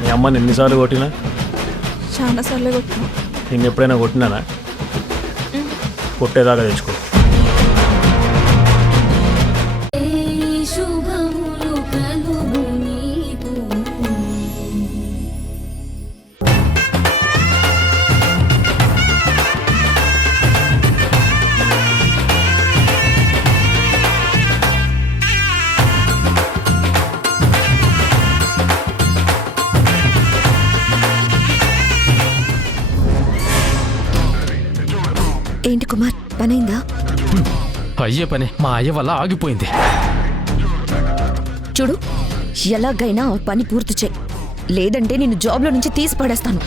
మీ అమ్మని ఎన్నిసార్లు కొట్టినా? చాలా సార్లు కొట్టినా. నేను ఎప్పుడైనా కొట్టినానా? కొట్టేదాకా తెచ్చుకో. ఏంటి కుమార్, పనైందా? అయ్యే పని మా అయ్య వల్ల ఆగిపోయింది. చూడు, ఎలాగైనా ఆ పని పూర్తి చేయి, లేదంటే నిన్ను జాబ్లో నుంచి తీసి పడేస్తాను.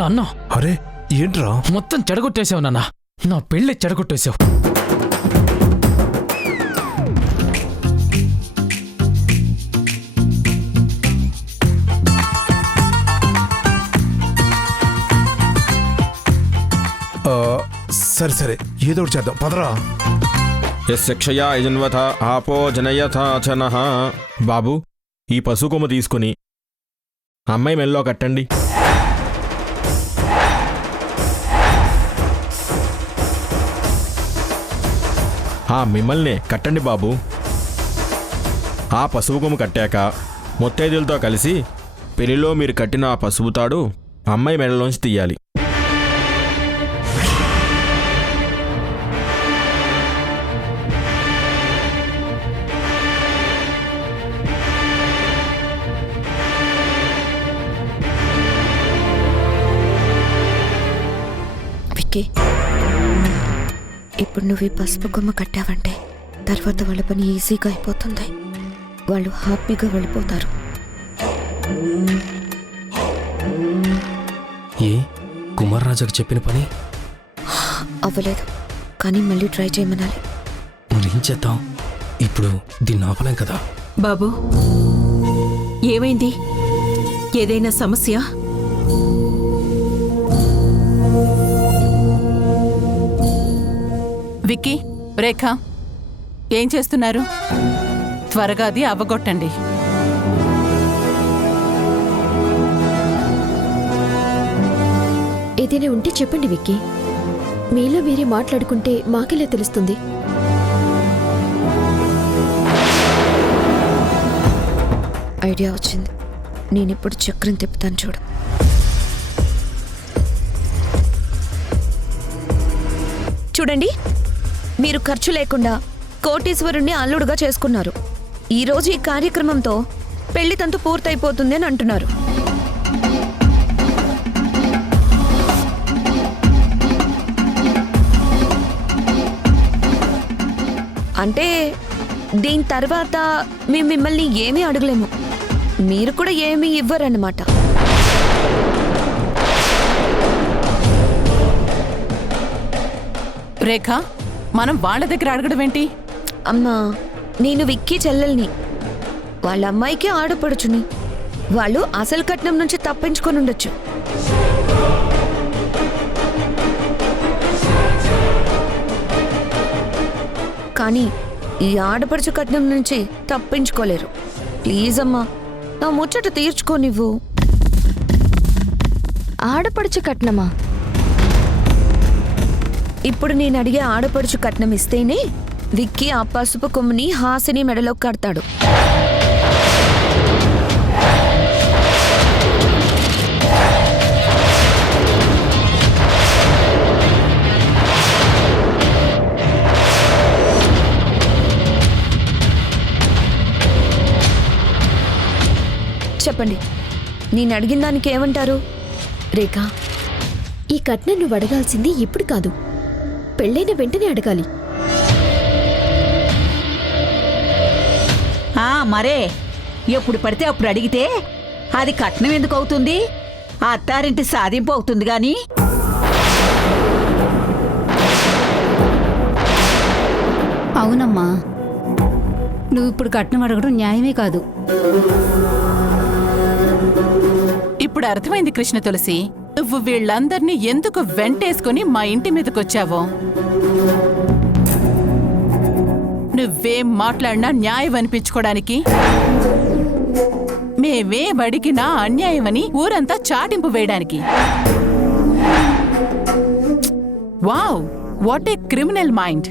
నాన్న, అరే ఏంట్రా? మొత్తం చెడగొట్టేశావు నాన్న. నా పెళ్ళి చెడగొట్టేశావు. సరే సరే, ఏదో ఒకటి చేద్దాం, పదరా. యశక్షయా యజన్వథ ఆపో జనయథాచనః. బాబు, ఈ పశుకొమ్మ తీసుకుని అమ్మాయి మెల్లో కట్టండి. మిమ్మల్నే కట్టండి బాబు. ఆ పసుపు కొమ్ము కట్టాక ముత్తైదులతో కలిసి పెళ్లిలో మీరు కట్టిన ఆ పసుపు తాడు అమ్మాయి మెడలోంచి తీయాలి. ఇప్పుడు నువ్వు ఈ పసుపు కొమ్మ కట్టావంటే తర్వాత వాళ్ళ పని ఈజీగా అయిపోతుంది. వాళ్ళు హ్యాపీగా వెళ్ళిపోతారు. ఏ కుమార్ రాజాకు చెప్పిన పని అవ్వలేదు, కానీ మళ్ళీ ట్రై చేయమనాలి. మరేం చేద్దాం? ఇప్పుడు దీన్ని ఆపలేం కదా. బాబు, ఏమైంది? ఏదైనా సమస్య? విక్కీ, రేఖ, ఏం చేస్తున్నారు? త్వరగా అది అవ్వగొట్టండి. ఏదైనా ఉంటే చెప్పండి విక్కీ. మీలో మీరే మాట్లాడుకుంటే మాకెలా తెలుస్తుంది? ఐడియా వచ్చింది. నేనిప్పుడు చక్రం తిప్పుతాను, చూడు. చూడండి, మీరు ఖర్చు లేకుండా కోటీశ్వరుణ్ణి అల్లుడుగా చేసుకున్నారు. ఈరోజు ఈ కార్యక్రమంతో పెళ్లి తంతు పూర్తయిపోతుంది అని అంటున్నారు. అంటే దీని తర్వాత మేము మిమ్మల్ని ఏమీ అడగలేము, మీరు కూడా ఏమీ ఇవ్వరన్నమాట. రేఖ, మనం వాళ్ళ దగ్గర అడగడం ఏంటి? అమ్మా, నేను విక్కీ చెల్లెల్ని, వాళ్ళ అమ్మాయికి ఆడపడుచుని. వాళ్ళు అసలు కట్నం నుంచి తప్పించుకొని ఉండొచ్చు. కానీ ఈ ఆడపడుచు కట్నం నుంచి తప్పించుకోలేరు. ప్లీజ్ అమ్మా, నా ముచ్చట తీర్చుకో నువ్వు. ఆడపడుచు కట్నమా? ఇప్పుడు నేను అడిగే ఆడపడుచు కట్నం ఇస్తేనే విక్కీ ఆ పసుపు కొమ్ముని హాసిని మెడలో కడతాడు. చెప్పండి, నేను అడిగిన దానికి ఏమంటారు? రేఖ, ఈ కట్నం నువ్వు అడగాల్సింది ఇప్పుడు కాదు, పెళ్ళైన వెంటనే అడగాలి. మరే, ఎప్పుడు పడితే అప్పుడు అడిగితే అది కట్నం ఎందుకు అవుతుంది? ఆ అత్తారింటి సాధింపు అవుతుంది గాని. అవునమ్మా, నువ్వు ఇప్పుడు కట్నం అడగడం న్యాయమే కాదు. ఇప్పుడు అర్థమైంది కృష్ణ తులసి, నువ్వు వీళ్ళందర్నీ ఎందుకు వెంటేసుకుని మా ఇంటి మీదకొచ్చావో. నువ్వేం మాట్లాడినా న్యాయం అనిపించుకోవడానికి, మేమేం అడిగినా అన్యాయమని ఊరంతా చాటింపు వేయడానికి. Wow, what a criminal mind.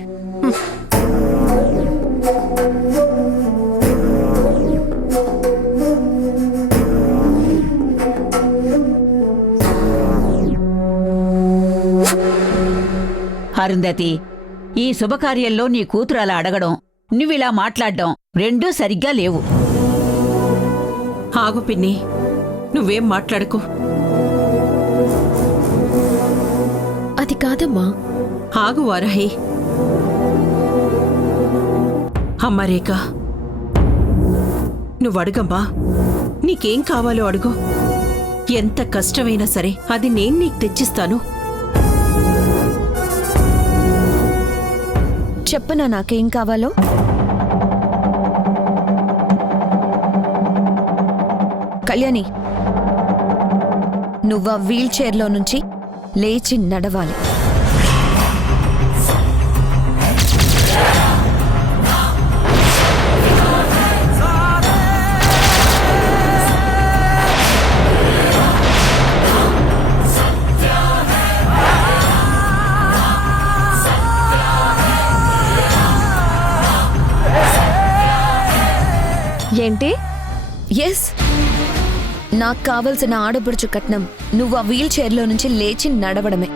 Arundhati, ఈ శుభకార్యంలో నీ కూతురు అలా అడగడం, నువ్విలా మాట్లాడడం రెండూ సరిగ్గా లేవు. ఆగు పిన్ని, నువ్వేం మాట్లాడకు. అది కాదమ్మా. ఆగు వారాహి. అమ్మా రేఖ, నువ్వడగమ్మా. నీకేం కావాలో అడుగు. ఎంత కష్టమైనా సరే అది నేను నీకు తెచ్చిస్తాను. చెప్పనా నాకేం కావాలో? కళ్యాణి, నువ్వు ఆ వీల్ చైర్లో నుంచి లేచి నడవాలి. ఏంటి? ఎస్, నాకు కావలసిన ఆడపడుచు కట్నం నువ్వు ఆ వీల్ చైర్లో నుంచి లేచి నడవడమే.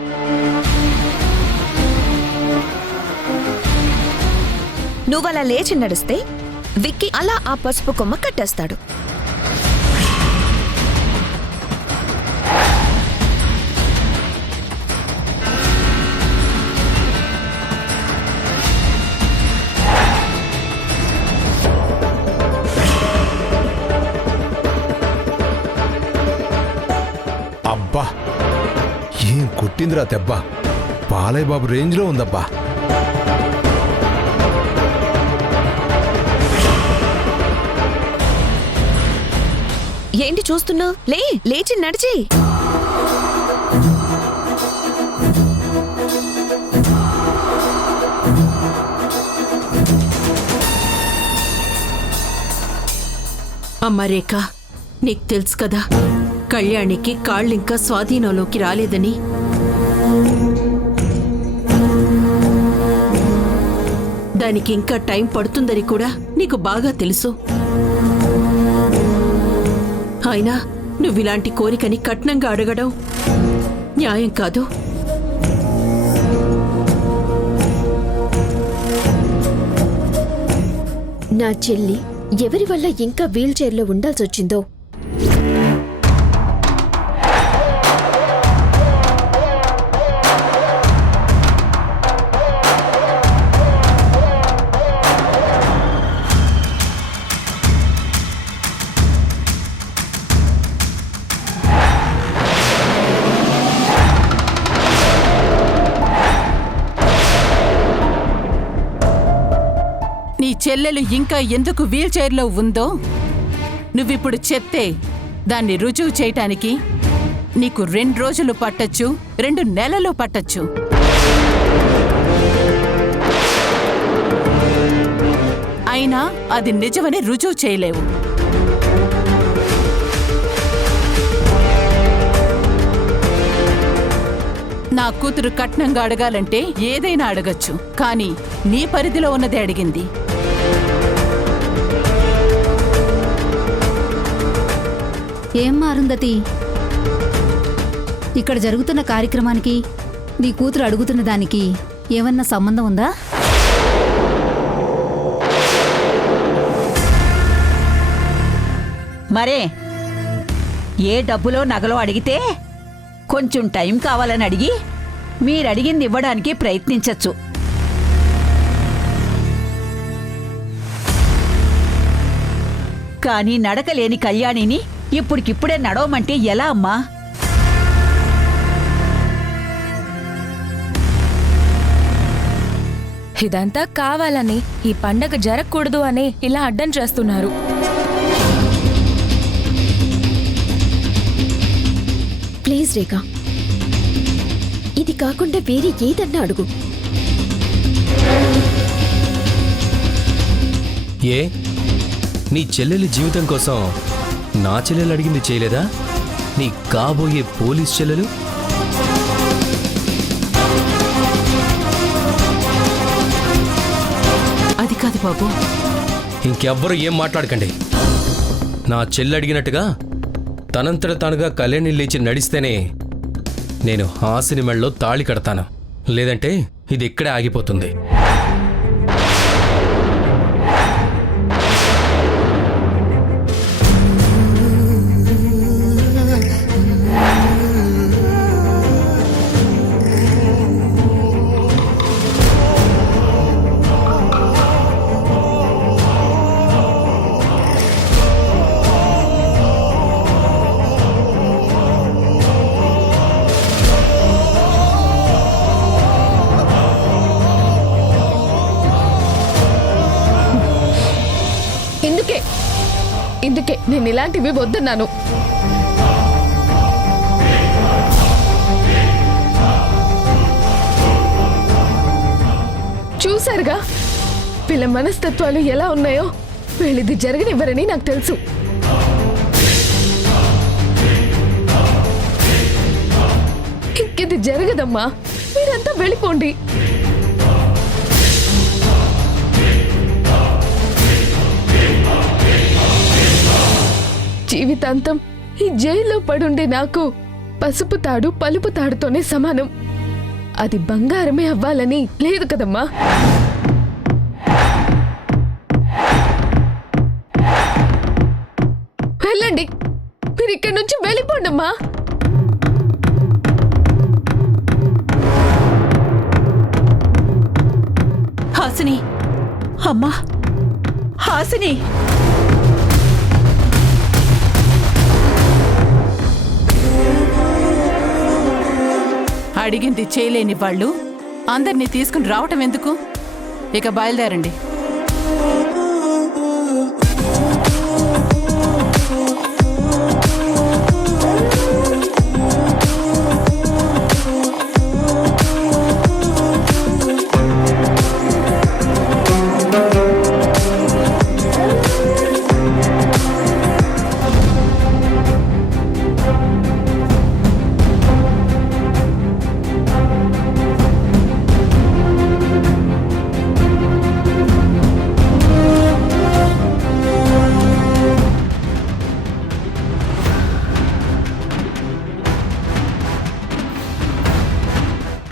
నువ్వలా లేచి నడిస్తే విక్కీ అలా ఆ పసుపు కొమ్మ కట్టేస్తాడు. అబ్బా, ఏం కొట్టిందిరా దెబ్బ! పాలయ్య బాబు రేంజ్లో ఉందబ్బా. ఏంటి చూస్తున్నా? లేచి నడిచి. అమ్మా రేఖ, నీకు తెలుసు కదా కళ్యాణికి కాళ్ళింకా స్వాధీనంలోకి రాలేదని. దానికి ఇంకా టైం పడుతుందని కూడా నీకు బాగా తెలుసు. అయినా నువ్విలాంటి కోరికని కట్నంగా అడగడం న్యాయం కాదు. నా చెల్లి ఎవరి వల్ల ఇంకా వీల్ చైర్లో ఉండాల్సి వచ్చిందో. నీ చెల్లెలు ఇంకా ఎందుకు వీల్ చైర్లో ఉందో నువ్విప్పుడు చెప్తే దాన్ని రుజువు చేయటానికి నీకు 2 రోజులు పట్టచ్చు, 2 నెలలు పట్టచ్చు. అయినా అది నిజమని రుజువు చేయలేవు. నా కూతురు కట్నంగా అడగాలంటే ఏదైనా అడగచ్చు, కానీ నీ పరిధిలో ఉన్నదే అడిగింది. ఏం అరుంధతి, ఇక్కడ జరుగుతున్న కార్యక్రమానికి నీ కూతురు అడుగుతున్న దానికి ఏమన్నా సంబంధం ఉందా? మరే, ఏ డబ్బులో నగలో అడిగితే కొంచెం టైం కావాలని అడిగి మీరడిగింది ఇవ్వడానికి ప్రయత్నించచ్చు. కానీ నడకలేని కళ్యాణిని ఇప్పుడికిప్పుడే నడవమంటే ఎలా అమ్మా? ఇదంతా కావాలని, ఈ పండగ జరగకూడదు అని ఇలా అడ్డం చేస్తున్నారు. ప్లీజ్ రేఖ, ఇది కాకుండా వేరే ఏదన్నా అడుగు. ఏ నీ చెల్లెలి జీవితం కోసం నా చెల్లెలు అడిగింది చేయలేదా? నీ కాబోయే పోలీస్ చెల్లెలు? అది కాదు బాబు. ఇంకెవ్వరూ ఏం మాట్లాడకండి. నా చెల్లి అడిగినట్టుగా తనంతట తానుగా కళ్యాణి లేచి నడిస్తేనే నేను హాసిని మెళ్ళలో తాళి కడతాను. లేదంటే ఇది ఇక్కడే ఆగిపోతుంది. ఇందుకే నేను ఇలాంటివి వద్దన్నాను. చూశారుగా వీళ్ళ మనస్తత్వాలు ఎలా ఉన్నాయో. వీళ్ళిది జరగనివ్వరని నాకు తెలుసు. ఇంకిది జరగదమ్మా. మీరంతా వెళ్ళిపోండి. జీవితాంతం ఈ జైల్లో పడుండే నాకు పసుపు తాడు పలుపు తాడుతోనే సమానం. అది బంగారమే అవ్వాలని లేదు కదమ్మా. వెళ్ళండి, మీరు ఇక్కడి నుంచి వెళ్ళిపోండమ్మా. హాసిని, అమ్మా హాసిని. అడిగింది చేయలేని వాళ్ళు అందరినీ తీసుకుని రావటం ఎందుకు? ఇక బయలుదేరండి.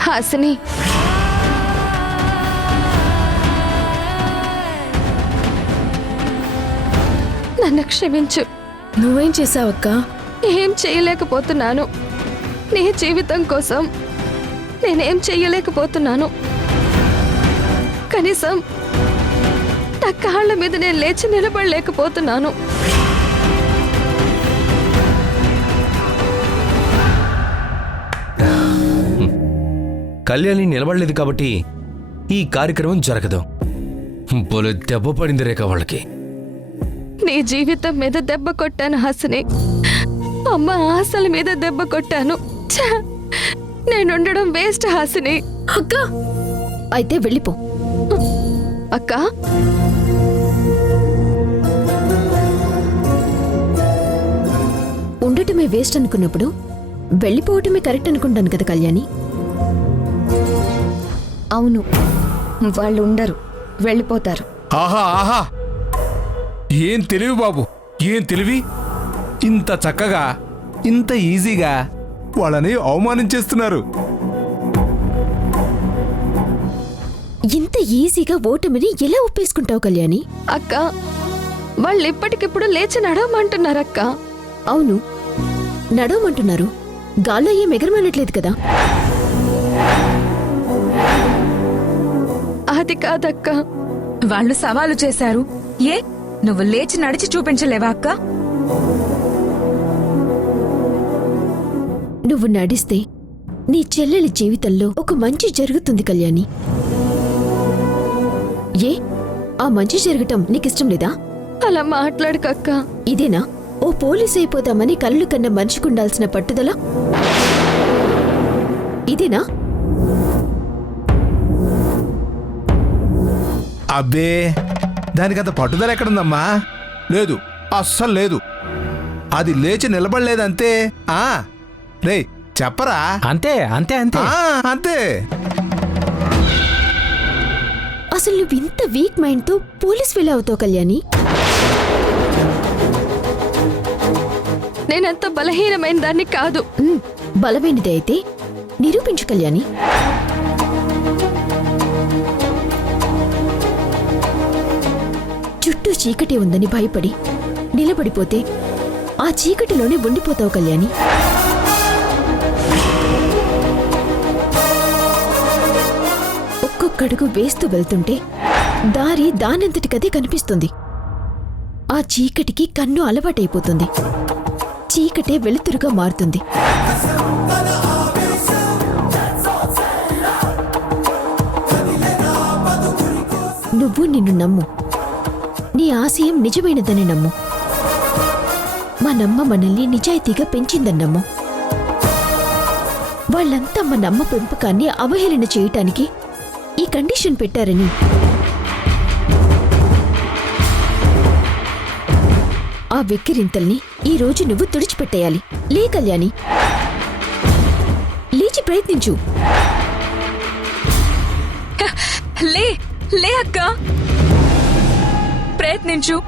హాసిని, నన్ను క్షమించు. నువ్వేం చేసావక్క? ఏం చేయలేకపోతున్నాను. నీ జీవితం కోసం నేనేం చెయ్యలేకపోతున్నాను. కనీసం నా కాళ్ళ మీద నేను లేచి నిలబడలేకపోతున్నాను. కళ్యాణి నిలబడలేదు కాబట్టి ఈ కార్యక్రమం జరగదు. బోలు దెబ్బ పడింది రేఖ వాళ్ళకి. నీ జీవితం మీద దెబ్బ కొట్టాను హాసిని. అమ్మ ఆశల మీద దెబ్బ కొట్టాను. నేనుండడం వేస్ట్ హాసిని. అక్క అయితే వెళ్ళిపో. అక్క, ఉండటమే వేస్ట్ అనుకున్నప్పుడు వెళ్ళిపోవటమే కరెక్ట్ అనుకుంటాను కదా కళ్యాణి. అవును, వాళ్ళు ఉండరు, వెళ్ళిపోతారు. ఆహా ఆహా, ఏం తెలివి బాబు, ఏం తెలివి! ఇంత చక్కగా ఇంత ఈజీగా వాళ్ళని అవమానించేస్తున్నారు. ఇంత ఈజీగా ఓటమిని ఎలా ఒప్పేసుకుంటావు కళ్యాణి? అక్క, వాళ్ళు ఇప్పటికిప్పుడు లేచి నడవమంటున్నారక్క. అవును, నడవమంటున్నారు. గాల్లో ఏం ఎగరమనట్లేదు కదా. అది కాదక్క. వాళ్ళు సవాలు చేశారు. ఏ నువ్వు లేచి నడిచి చూపించలేవా అక్క? నువ్వు నడిస్తే నీ చెల్లెలి జీవితంలో ఒక మంచి జరుగుతుంది కళ్యాణి. ఏ ఆ మంచి జరగటం నీకిష్టం లేదా? అలా మాట్లాడకక్క. ఇదేనా ఓ పోలీస్ అయిపోతామని కళ్ళు కన్న మనిషికుండాల్సిన పట్టుదల? ఇదేనా? అబ్బే, దానికంత పట్టుదల ఎక్కడుందమ్మా? లేదు, అస్సలు లేదు. అది లేచి నిలబడలేదంతే. రే చెప్పరా? అంతే అంతే అంతే అంతే. అసలు నువ్వు ఇంత వీక్ మైండ్తో పోలీస్ ఫీల్ అవుతావు కళ్యాణి. నేనంత బలహీనమైన దాన్ని కాదు. బలమైనది అయితే నిరూపించు కళ్యాణి. చుట్టూ చీకటి ఉందని భయపడి నిలబడిపోతే ఆ చీకటిలోనే ఉండిపోతావు కళ్యాణి. ఒక్కొక్కడుగు వేస్తూ వెళ్తుంటే దారి దానంతటికదే కనిపిస్తుంది. ఆ చీకటికి కన్ను అలవాటైపోతుంది. చీకటే వెలుతురుగా మారుతుంది. నువ్వు నిన్ను నమ్ము. నీ ఆశయం నిజమైనదని నమ్ము. మా నమ్మ మనల్ని నిజాయితీగా పెంచిందని నమ్ము. వాళ్ళంతా మా నమ్మ పెంపకాన్ని అవహేళన చేయటానికి ఈ కండిషన్ పెట్టారని ఆ వెక్కిరింతల్ని ఈ రోజు నువ్వు తుడిచిపెట్టేయాలి. లే కళ్యాణి, లేచి ప్రయత్నించు. లే లే అక్క, ప్రయత్నించు.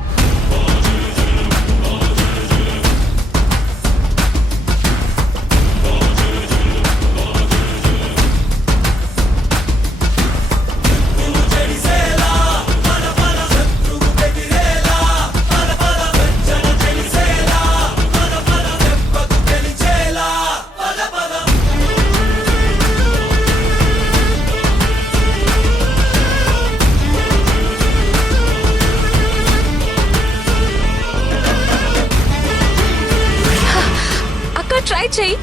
ట్రై చెయ్యి.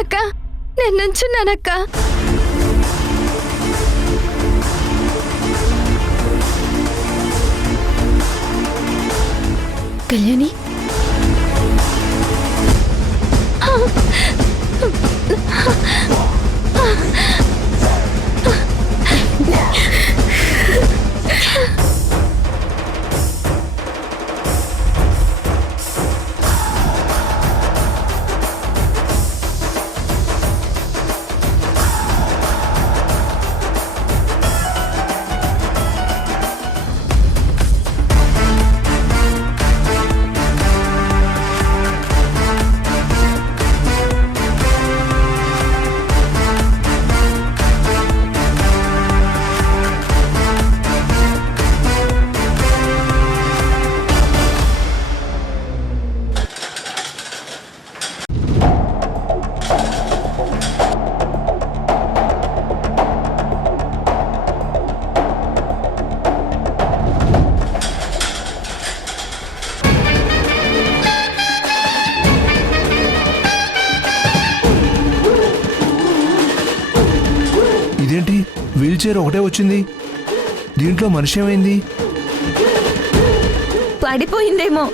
అక్క, నేను నుంచున్నానక్క. కళ్యాణి, ఇదేంటి వీల్ చైర్ ఒకటే వచ్చింది? దీంట్లో మనిషి ఏమైంది? పడిపోయిందేమో.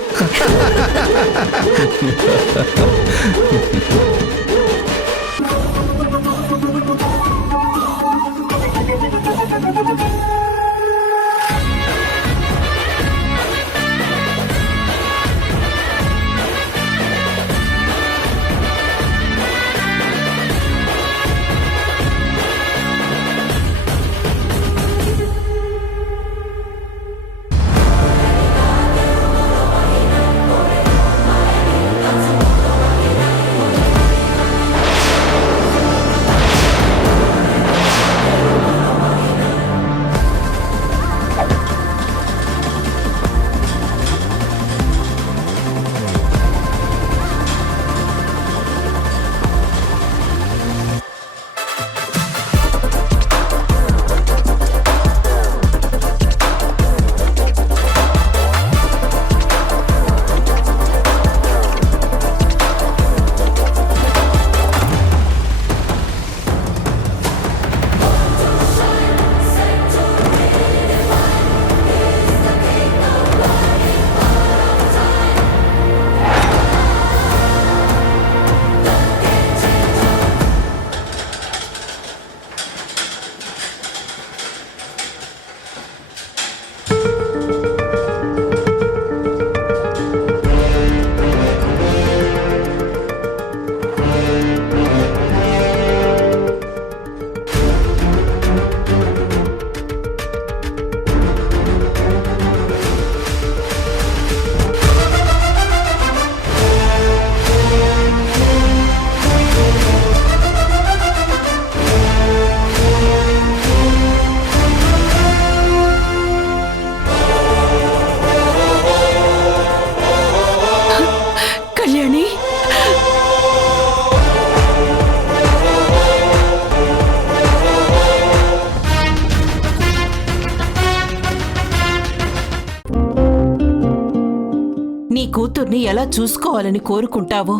కూతుర్ని ఎలా చూసుకోవాలని కోరుకుంటావో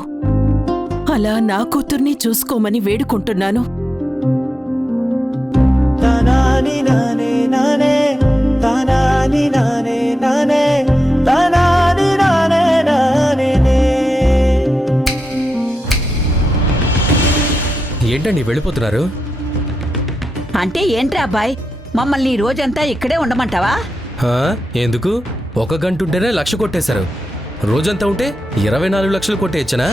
అలా నా కూతుర్ని చూసుకోమని వేడుకుంటున్నాను. ఏంటండి వెళ్ళిపోతున్నారు? అంటే ఏంట్రా అబ్బాయ్, మమ్మల్ని ఈ రోజంతా ఇక్కడే ఉండమంటావా? హా, ఎందుకు? 1 గంట ఉంటేనే 1,00,000 కొట్టేశారు. రోజంతా ఉంటే 24 లక్షలు కొట్టేయచ్చనా?